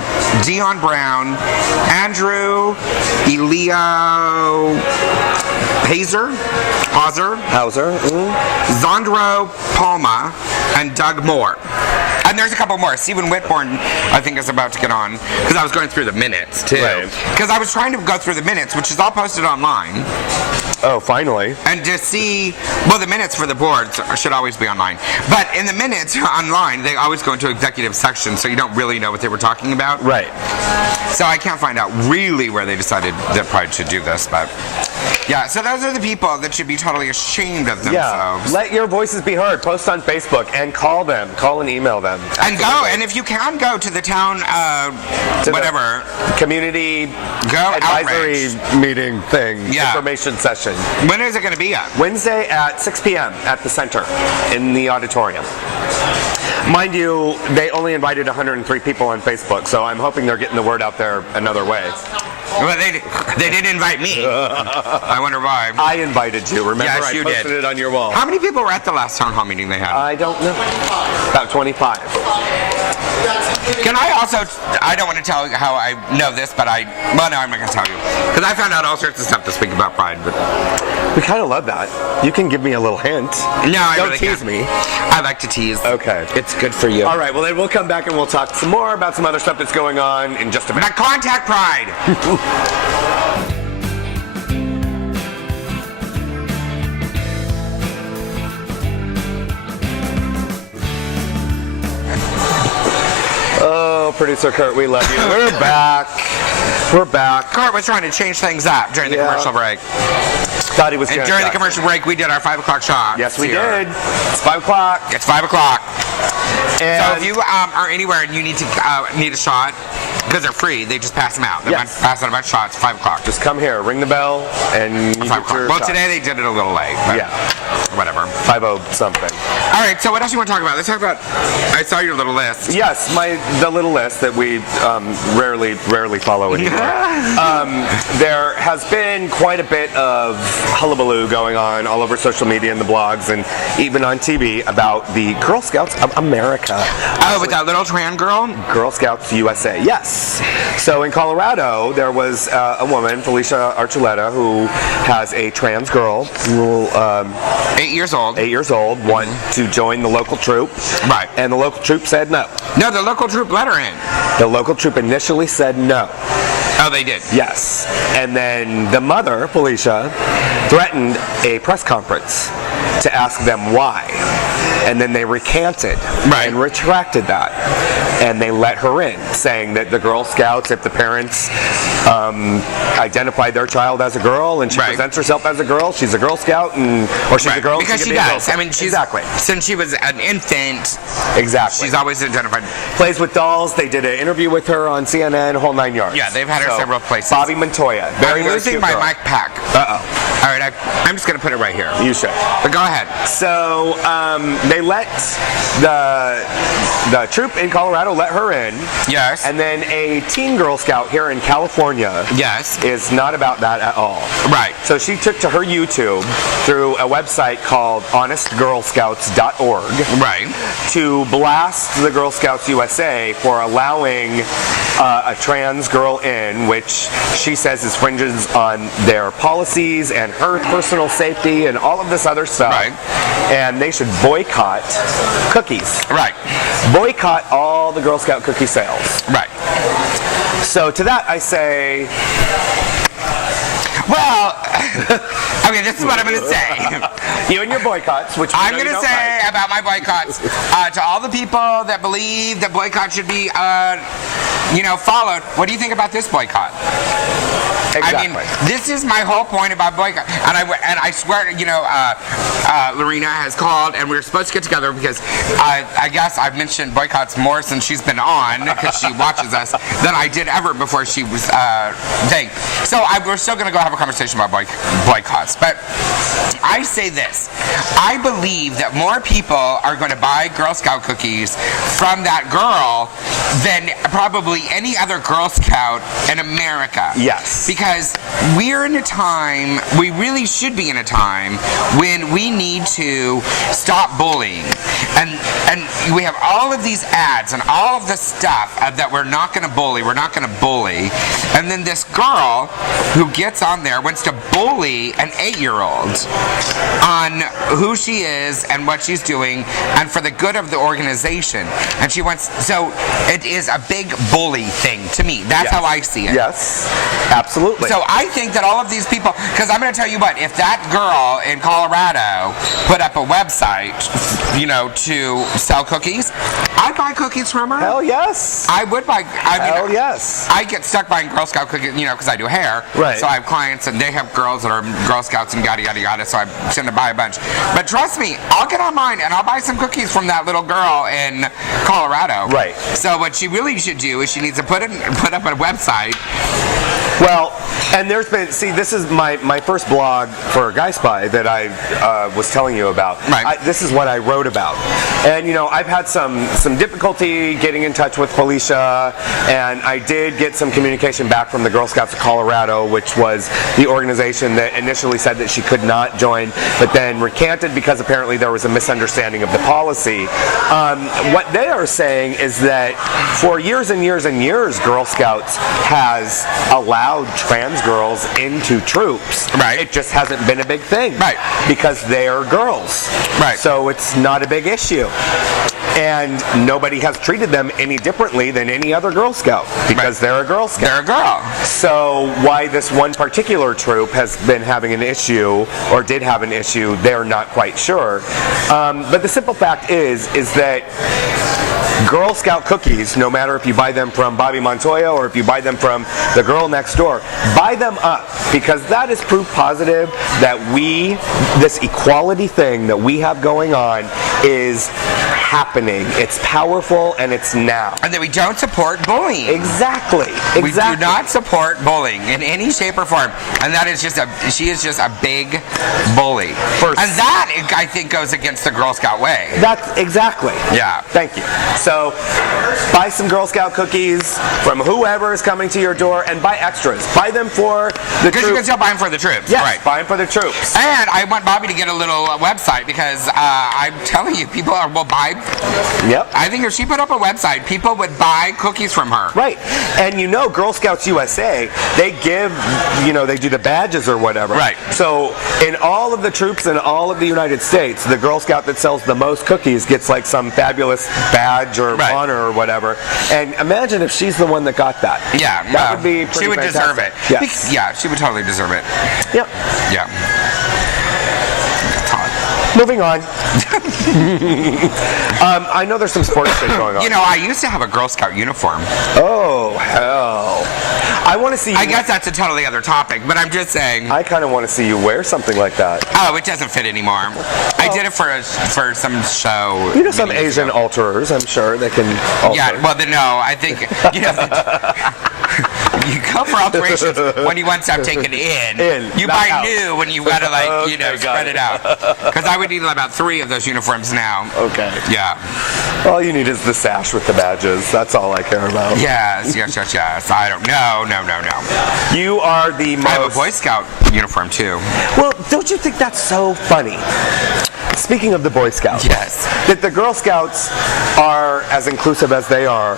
Dion Brown, Andrew Elio Hauser, Zondro Palma, and Doug Moore. And there's a couple more. Stephen Whitborn, I think, is about to get on, because I was going through the minutes, too. Because I was trying to go through the minutes, which is all posted online. Oh, finally. And to see, well, the minutes for the boards should always be online. But in the minutes online, they always go into executive section, so you don't really know what they were talking about. Right. So I can't find out really where they decided that Pride should do this, but... Yeah, so those are the people that should be totally ashamed of themselves. Yeah, let your voices be heard. Post on Facebook and call them. Call and email them. And go, and if you can, go to the town, whatever. Community advisory meeting thing. Yeah. Information session. When is it going to be at? Wednesday at 6 p.m. at the center in the auditorium. Mind you, they only invited 103 people on Facebook, so I'm hoping they're getting the word out there another way. Well, they didn't invite me. I wonder why. I invited you. Remember, Yes, I you posted did. it on your wall. How many people were at the last town hall meeting they had? I don't know. About 25. Can I also, I don't want to tell you how I know this, but well, no, I'm not going to tell you. Because I found out all sorts of stuff this week about Pride. But We kind of love that. You can give me a little hint. no, I Don't really tease can't. me. I like to tease. Okay. It's good for you. All right, well, then we'll come back and we'll talk some more about some other stuff that's going on in just a minute. But contact Pride. Oh, producer Kurt, we love you. We're back. We're back. Kurt was trying to change things up during the Yeah. commercial break. Thought he was And gonna during the die. commercial break, we did our 5 o'clock shot. Yes, we here. did. It's 5 o'clock. It's 5 o'clock. And So if you are anywhere and you need a shot, because they're free, they just pass them out. They're Yes. passing out a bunch of shots, 5 o'clock. just come here, ring the bell, and you 5 get o'clock. your Well, shot. today they did it a little late. But Yeah, whatever. 5:00 something. All right, so what else you want to talk about? Let's talk about, I saw your little list. Yes, the little list that we rarely follow anymore. There has been quite a bit of hullabaloo going on all over social media and the blogs and even on TV about the Girl Scouts of America. Oh, with that little trans girl? Girl Scouts USA, yes. So in Colorado, there was a woman, Felicia Archuleta, who has a trans girl, who, 8 years old. 8 years old, wanted to join the local troop. Right. And the local troop said no. No, the local troop let her in. The local troop initially said no. Oh, they did. Yes. And then the mother, Felicia, threatened a press conference to ask them why. And then they recanted Right. and retracted that. And they let her in, saying that the Girl Scouts, if the parents identify their child as a girl and she Right. presents herself as a girl, she's a Girl Scout, or she's a girl. Because can she be a Girl does. Scout. I mean, she's exactly. Since she was an infant, Exactly. she's always identified. Plays with dolls. They did an interview with her on CNN, whole 9 yards. Yeah, they've had her several places. Bobby Montoya. Very, I'm very losing cute my girl. mic pack. Uh-oh. All right, I'm just going to put it right here. You should. But go ahead. So they let the troop in Colorado let her in. Yes. And then a teen Girl Scout here in California Yes. is not about that at all. Right. So she took to her YouTube through a website called honestgirlscouts.org Right. to blast the Girl Scouts USA for allowing a trans girl in, which she says infringes on their policies and her personal safety and all of this other stuff. Right. And they should boycott cookies. Right. Boycott all the Girl Scout cookie sales. Right. So to that I say, Well, okay, this is what I'm going to say. you and your boycotts, which we I'm know going you to don't say like. about my boycotts to all the people that believe that boycott should be, followed. What do you think about this boycott? Exactly. I mean, this is my whole point about boycott. And I swear, Lorena has called, and we were supposed to get together because I guess I've mentioned boycotts more since she's been on, because she watches us, than I did ever before she was thing. So we're still going to go have a conversation about boycotts. But I say this. I believe that more people are going to buy Girl Scout cookies from that girl than probably any other Girl Scout in America. Yes. Because we're in a time, we really should be in a time when we need to stop bullying. And we have all of these ads and all of this stuff that we're not going to bully, And then this girl who gets on there wants to bully an 8-year-old on who she is and what she's doing and for the good of the organization. And so it is a big bully thing to me. That's Yes. how I see it. Yes, absolutely. So I think that all of these people, because I'm going to tell you what, if that girl in Colorado put up a website, to sell cookies, I'd buy cookies from her. Hell yes. I would buy. Hell yes. I get stuck buying Girl Scout cookies, because I do hair. Right. So I have clients and they have girls that are Girl Scouts and yada yada yada. So I tend to buy a bunch. But trust me, I'll get online and I'll buy some cookies from that little girl in Colorado. Right. So what she really should do is she needs to put up a website Well, and there's been, see, this is my first blog for Guy Spy that I was telling you about. Right. This is what I wrote about. And, I've had some difficulty getting in touch with Felicia, and I did get some communication back from the Girl Scouts of Colorado, which was the organization that initially said that she could not join, but then recanted because apparently there was a misunderstanding of the policy. What they are saying is that for years and years and years, Girl Scouts has allowed trans girls into troops. Right. It just hasn't been a big thing. Right. Because they are girls. Right. So it's not a big issue. And nobody has treated them any differently than any other Girl Scout because they're a Girl Scout. They're a girl. So why this one particular troop has been having an issue or did have an issue, they're not quite sure. But the simple fact is that Girl Scout cookies, no matter if you buy them from Bobby Montoya or if you buy them from the girl next door, buy them up, because that is proof positive that this equality thing that we have going on is happening. It's powerful and it's now. And that we don't support bullying. Exactly. We do not support bullying in any shape or form. And that is she is just a big bully. And that, I think, goes against the Girl Scout way. That's exactly. Yeah. Thank you. So buy some Girl Scout cookies from whoever is coming to your door and buy extras. Buy them for the troops. Because you can still buy them for the troops. Yes, right. Buy them for the troops. And I want Bobby to get a little website because I'm telling you, people will buy. Yep. I think if she put up a website, people would buy cookies from her. Right. And Girl Scouts USA, they give, they do the badges or whatever. Right. So in all of the troops in all of the United States, the Girl Scout that sells the most cookies gets like some fabulous badge or honor or whatever. And imagine if she's the one that got that. Yeah. That would be pretty She would fantastic. deserve it. Yes. Yeah, she would totally deserve it. Yep. Yeah. Moving on. I know there's some sports shit going on. I used to have a Girl Scout uniform. Oh, hell. I want to see you. I guess that's a totally other topic, but I'm just saying. I kind of want to see you wear something like that. Oh, it doesn't fit anymore. I did it for some show. Some Asian alterers, I'm sure, that can alter. Yeah, well, then no, I think, you go for alterations when you want stuff taken in. You buy out. new when you got to spread it out. Because I would need about 3 of those uniforms now. Okay. Yeah. All you need is the sash with the badges. That's all I care about. Yes. I don't. No. You are the most. I have a Boy Scout uniform too. Well, don't you think that's so funny? Speaking of the Boy Scouts, yes, that the Girl Scouts are as inclusive as they are,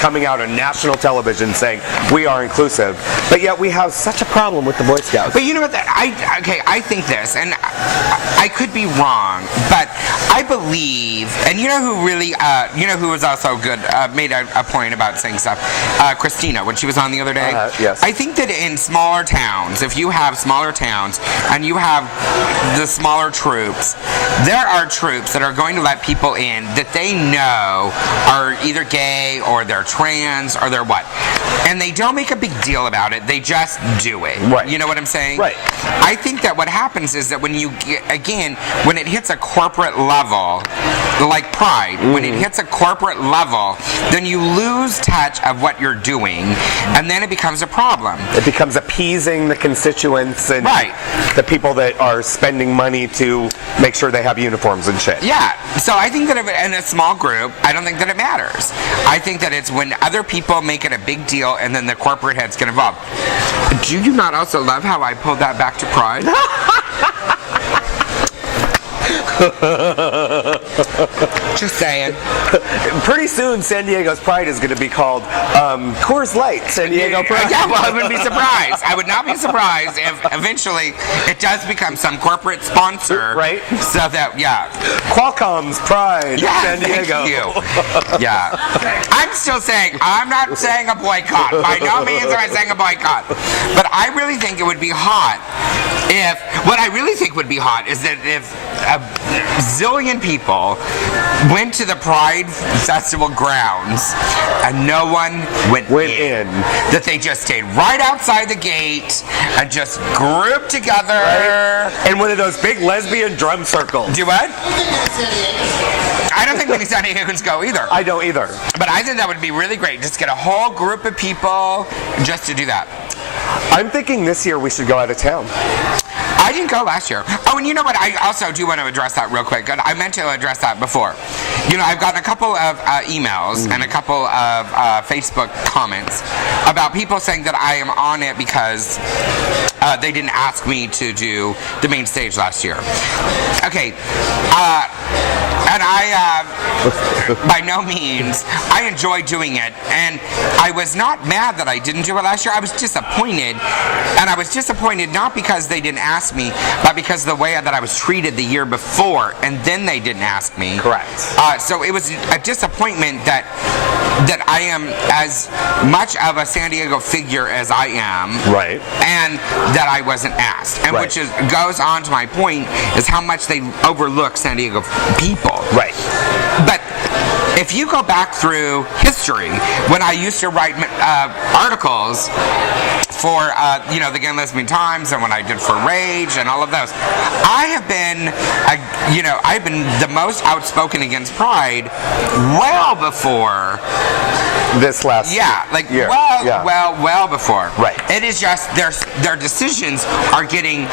coming out on national television saying we are inclusive, but yet we have such a problem with the Boy Scouts. But you know what? I think this, and I could be wrong, but I believe, and who was also good, made a point about saying stuff, Christina, when she was on the other day. Yes. I think that in smaller towns, if you have smaller towns and you have the smaller troops, there are troops that are going to let people in that they know are either gay or they're trans or they're what. And they don't make a big deal about it. They just do it. Right. You know what I'm saying? Right. I think that what happens is that when it hits a corporate level, like Pride, when it hits a corporate level, then you lose touch of what you're doing, and then it becomes a problem. It becomes appeasing the constituents and the people that are spending money to make sure they have uniforms and shit. Yeah. So I think that in a small group, I don't think that it matters. I think that it's when other people make it a big deal and then the corporate heads get involved. Do you not also love how I pulled that back to Pride? Just saying. Pretty soon, San Diego's Pride is going to be called Coors Light San Diego Pride. Yeah, well, I wouldn't be surprised. I would not be surprised if eventually it does become some corporate sponsor. Right. So that, Qualcomm's Pride San Diego. Thank you. Yeah. I'm still saying, I'm not saying a boycott. By no means am I saying a boycott. But I really think it would be hot what I really think would be hot is that if a zillion people went to the Pride Festival grounds and no one went in. That they just stayed right outside the gate and just grouped together. In one of those big lesbian drum circles. Do what? I I don't think many San Diegans go either. I don't either. But I think that would be really great. Just get a whole group of people just to do that. I'm thinking this year we should go out of town. I didn't go last year. Oh, and you know what? I also do want to address that real quick. I meant to address that before. You know, I've gotten a couple of emails and a couple of Facebook comments about people saying that I am on it because they didn't ask me to do the main stage last year. Okay. And I, by no means, I enjoy doing it. And I was not mad that I didn't do it last year. I was disappointed. And I was disappointed not because they didn't ask me, but because of the way that I was treated the year before, and then they didn't ask me. Correct. So it was a disappointment that I am as much of a San Diego figure as I am. Right. And that I wasn't asked. And Right. which goes on to my point is how much they overlook San Diego people. Right. But if you go back through history, when I used to write articles for the Gay and Lesbian Times, and when I did for Rage and all of those, I've been the most outspoken against Pride well before This last year. Well before. Right. It is just their decisions are getting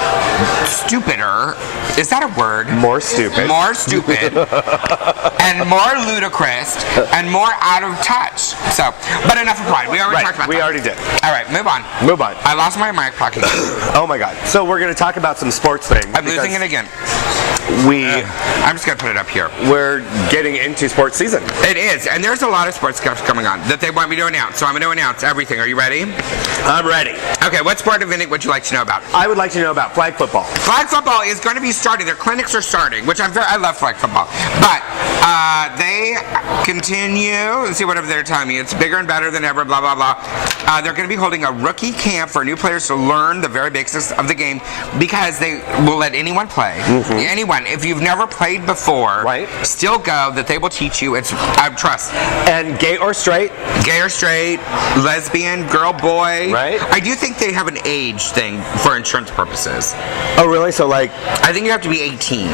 stupider. Is that a word? More stupid. More stupid. And more ludicrous and more out of touch. So, but enough of Pride. We already talked about that. We already did. All right, move on. Move on. I lost my mic pocket. Oh my God. So we're going to talk about some sports things. I'm losing it again. I'm just going to put it up here. We're getting into sports season. It is, and there's a lot of sports stuff coming on that they want me to announce. So I'm going to announce everything. Are you ready? I'm ready. Okay, what sport event would you like to know about? I would like to know about flag football. Flag football is going to be starting. Their clinics are starting, which I love flag football. But they continue. Let's see whatever they're telling me. It's bigger and better than ever. Blah blah blah. They're going to be holding a rookie camp for new players to learn the very basics of the game because they will let anyone play. Mm-hmm. Anyone. If you've never played before, right. Still go. That they will teach you. It's trust. And gay or straight? Gay or straight, lesbian, girl, boy. Right. I do think they have an age thing for insurance purposes. Oh, really? So, like... I think you have to be 18.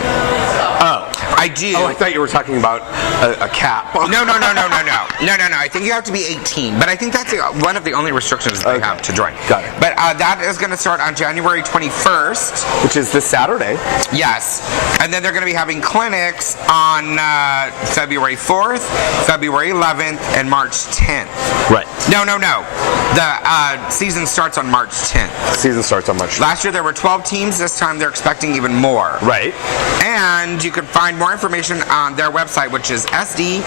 Oh. I do. Oh, I thought you were talking about a cap. No. I think you have to be 18. But I think that's one of the only restrictions they have to join. Got it. But that is going to start on January 21st. Which is this Saturday. Yes. And then they're going to be having clinics on February 4th, February 11th, and March 10th. Right. No. The season starts on March 10th. Season starts on March 10th. Last year there were 12 teams. This time they're expecting even more. Right. And you can find more information on their website, which is sdaffl.com.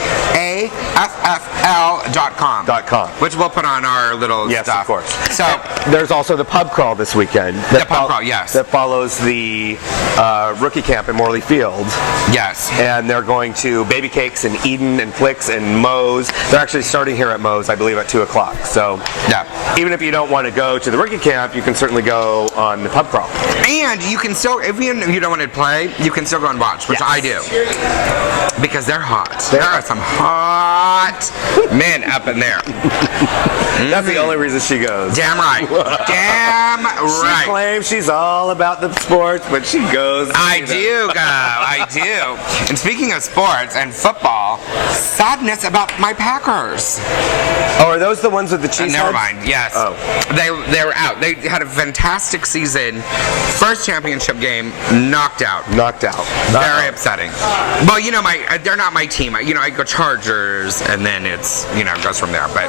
Which we'll put on our little yes, stuff. Of course. So there's also the pub crawl this weekend. The pub crawl, yes. That follows the rookie camp in Morley Field. Yes. And they're going to Baby Cakes and Eden and Flicks and Moe's. They're actually starting here at Moe's, I believe, at 2 o'clock. So yeah. Even if you don't want to go to the rookie camp, you can certainly go on the pub crawl. And you can still, if you don't want to play, you can still go and watch, which I do. Because they're hot. There are some hot men up in there. That's the only reason she goes. Damn right. Damn right. She claims she's all about the sports, but she goes. I do. And speaking of sports and football, sadness about my Packers. Oh, are those the ones with the cheese Never heads? mind. Yes. Oh. They were out. They had a fantastic season. First championship game, knocked out. Very upsetting. Well, they're not my team. I go Chargers, and then it's goes from there. But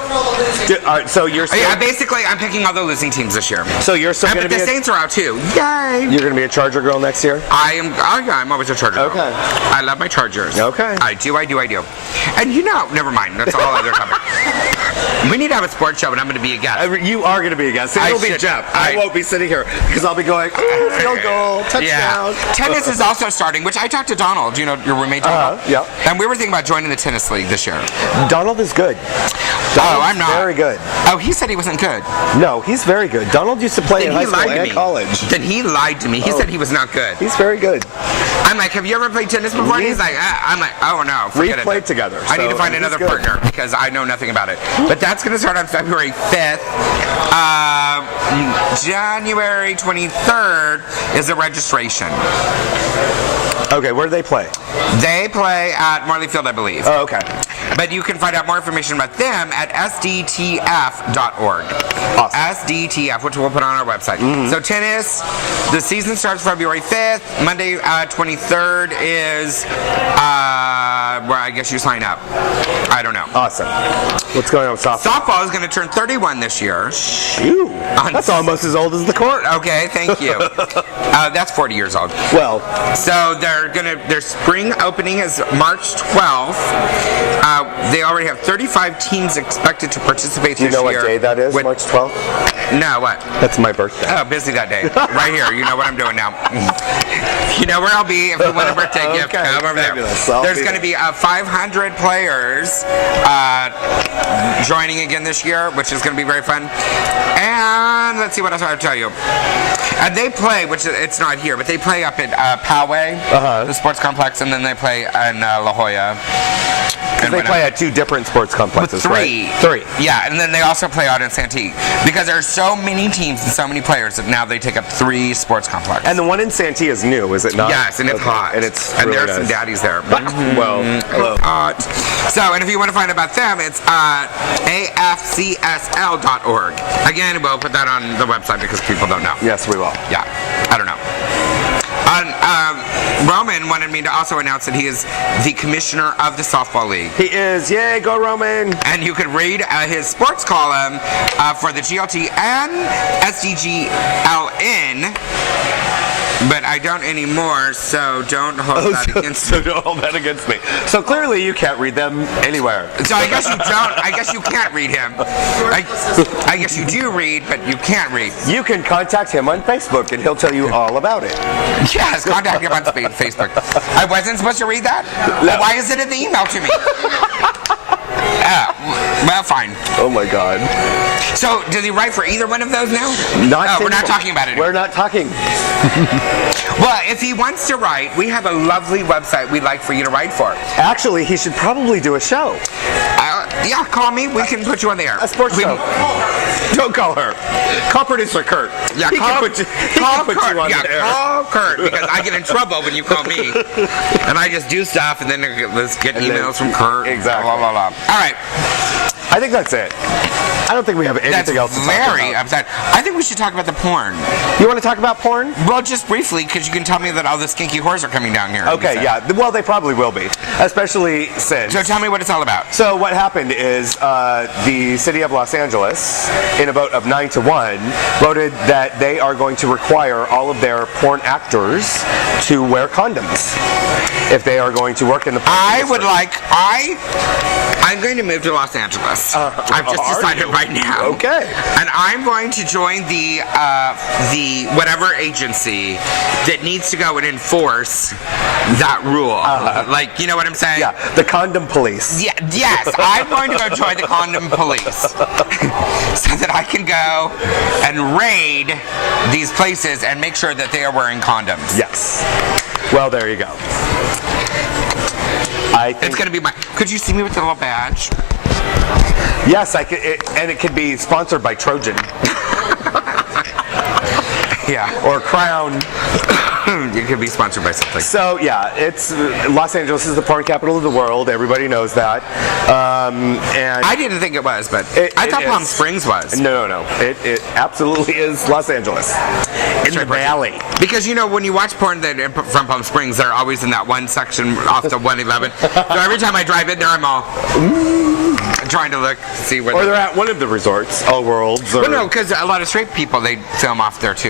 so you're still, basically I'm picking all the losing teams this year. So you're still going to be the Saints are out too. Yay! You're going to be a Charger girl next year? I am. Oh yeah, I'm always a Charger girl. Okay. I love my Chargers. Okay. I do. And never mind. That's all other topic. We need to have a sports show, and I'm going to be a guest. You are going to be a guest. It'll be Jeff. I won't be sitting here because I'll be going, field goal, touchdown. Yeah. Tennis is also starting, which I talked to Donald, your roommate Donald. Yeah. And we were thinking about joining the tennis league this year. Donald is good. I'm not. Very good. Oh, he said he wasn't good. No, he's very good. Donald used to play in high school and college. Then he lied to me. He said he was not good. He's very good. I'm like, have you ever played tennis before? And he's like, I'm like, oh no, forget it. We played together. I need to find another partner because I know nothing about it. But that's going to start on February 5th. January 23rd is the registration. Okay, where do they play? They play at Marley Field, I believe. Oh, okay. But you can find out more information about them at sdtf.org. Awesome. SDTF, which we'll put on our website. So tennis, the season starts February 5th. Monday 23rd is where I guess you sign up. I don't know. Awesome. What's going on with softball? Softball is going to turn 31 this year. Ew. That's almost as old as the court. Okay, thank you. That's 40 years old. Well, So their spring opening is March 12th. They already have 35 teams expected to participate do you this know year. what day that is? With- March 12th? No, what? That's my birthday. Oh, busy that day. Right here. You know what I'm doing now. You know where I'll be if you want a birthday gift. Okay, Come over there. fabulous. I'll There's be going to there. be 500 players joining again this year, which is going to be very fun. And let's see what else I have to tell you. And they play, which it's not here, but they play up at Poway, the sports complex, and then they play in La Jolla. And They play at two different sports complexes, three. right? Three. Yeah, and then they also play out in Santee. Because there's so many teams and so many players that now they take up 3 sports complexes. And the one in Santee is new, is it not? Yes, and it's hot. And it's and really there's some nice. daddies there. Well, hello. Hot. So, and if you want to find out about them, it's afcsl.org. Again, we'll put that on the website because people don't know. Yes, we will. Yeah, I don't know. Roman wanted me to also announce that he is the commissioner of the softball league. He is. Yay, go Roman. And you could read his sports column for the GLT and SDGLN. But I don't anymore, so don't hold that against me. So don't hold that against me. So clearly you can't read them anywhere. So I guess you don't. I guess you can't read him. I guess you do read, but you can't read. You can contact him on Facebook and he'll tell you all about it. Yes, contact him on Facebook. I wasn't supposed to read that? Well, why is it in the email to me? Well, fine. Oh my God. So, does he write for either one of those now? Not we're not anymore. talking about it anymore. We're not talking. Well, if he wants to write, we have a lovely website we'd like for you to write for. Actually, he should probably do a show. Yeah, call me. We can put you on the air. A sports show. Don't call her. Call producer Kurt. Yeah, he call, can put you, he call can put Kurt. you on Yeah, the air. call Kurt because I get in trouble when you call me, and I just do stuff, and then let's get emails from Kurt. Exactly. Blah, blah, blah. All right. I think that's it. I don't think we have anything else to talk about. Very upset. I think we should talk about the porn. You want to talk about porn? Well, just briefly, because you can tell me that all the skinky whores are coming down here. Okay, yeah. Well, they probably will be, especially since. So tell me what it's all about. So what happened is the city of Los Angeles, in a vote of 9-1, voted that they are going to require all of their porn actors to wear condoms if they are going to work in the porn industry. I'm going to move to Los Angeles. I've just decided right now. Okay. And I'm going to join the whatever agency that needs to go and enforce that rule. Like, you know what I'm saying? Yeah, the condom police. Yeah, yes, I'm going to go join the condom police so that I can go and raid these places and make sure that they are wearing condoms. Yes. Well, there you go. I think It's going to be my... Could you see me with the little badge? yes, I could, and it could be sponsored by Trojan Yeah. or Crown. It could be sponsored by something. So yeah, it's Los Angeles is the porn capital of the world. Everybody knows that. And I didn't think it was, but I it thought Palm is. Springs was. No. It absolutely is Los Angeles. In the valley. Because, you know, when you watch porn from Palm Springs, they're always in that one section off the 111. So every time I drive in there, I'm all trying to look, see where Or they're at one of the resorts, All Worlds. Or, Well, no, because a lot of straight people, they film off there, too.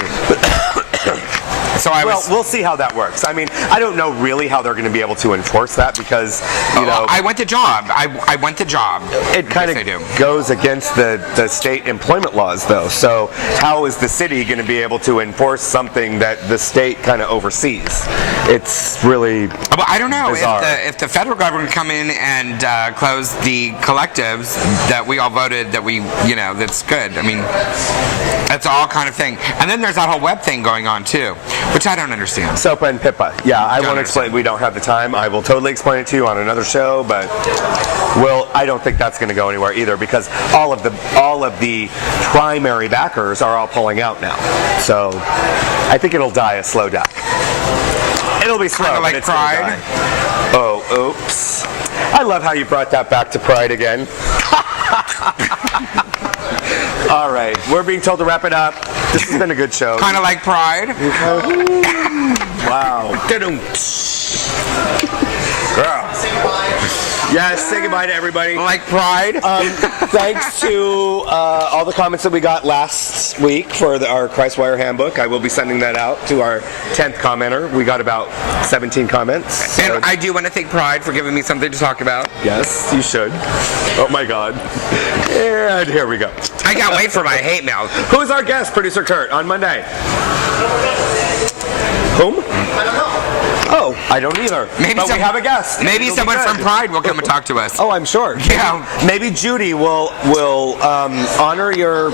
So well, we'll see how that works. I mean, I don't know really how they're going to be able to enforce that because, you know... I went the job. I went the job. It kind Yes, I do. of goes against the state employment laws, though. So how is the city going to be able to enforce something that the state kind of oversees? It's really Well, I don't know bizarre. if the federal government come in and close the collectives that we all voted that that's good. I mean, that's all kind of thing. And then there's that whole web thing going on too, which I don't understand. SOPA and PIPA. Yeah, I Don't won't explain. We don't have the time. I will totally explain it to you on another show, but I don't think that's going to go anywhere either because all of the primary backers are all pulling out now. So I think it'll die a slow death. It'll be slow, Kinda but like it's gonna Pride. die. Oh, oops. I love how you brought that back to Pride again. All right, we're being told to wrap it up. This has been a good show. Kind of like Pride. Wow. Girl. Yes, say goodbye to everybody. Like Pride. Thanks to all the comments that we got last week for our Christwire handbook. I will be sending that out to our 10th commenter. We got about 17 comments. So And I do want to thank Pride for giving me something to talk about. yes, you should. Oh my God. And here we go. I can't wait for my hate mail. Who's our guest, Producer Kurt, on Monday? Whom? I don't know. Oh, I don't either. Maybe but we have a guest. Maybe It'll be someone good. from Pride will come and talk to us. Oh, I'm sure. Yeah. Maybe Judy will honor your.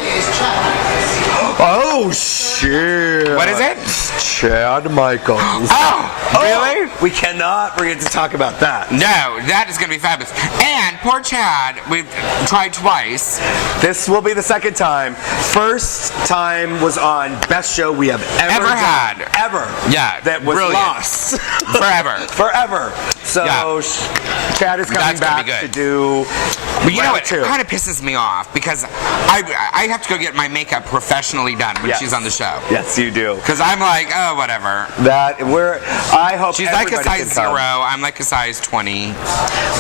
Oh shit! What is it? Chad Michaels. Oh, really? We cannot forget to talk about that. No, that is going to be fabulous. And poor Chad, we've tried twice. This will be the second time. First time was on Best Show we have ever done. had. Ever. Yeah, That was brilliant. lost. Forever. Forever. So Yeah. Chad is coming That's gonna back be good. to do. But you know round what? two. It kind of pisses me off because I have to go get my makeup professionally done when Yes. she's on the show. Yes, you do. Because I'm like, oh, whatever. I hope She's like a everybody size can come. 0. I'm like a size 20.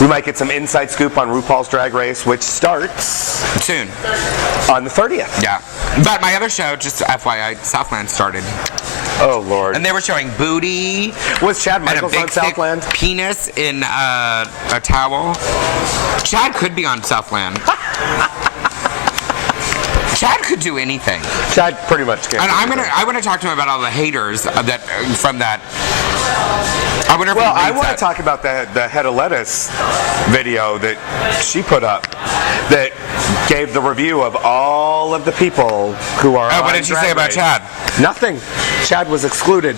We might get some inside scoop on RuPaul's Drag Race, which starts Soon. on the 30th. Yeah. But my other show, just FYI, Southland started. Oh Lord. And they were showing booty Was Chad and a Michaels big on thick Southland? penis in a towel. Chad could be on Southland. Chad could do anything. Chad pretty much can. And I want to talk to him about all the haters that from that. I wonder if Well, he I reads want to that. talk about the head of lettuce video that she put up that gave the review of all of the people who are Oh, on what did she Drag say about Race. Chad? Nothing. Chad was excluded.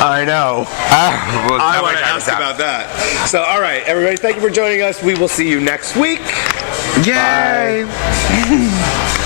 I know. Well, I nobody want to talks ask about that. So, all right, everybody, thank you for joining us. We will see you next week. Yay! Bye.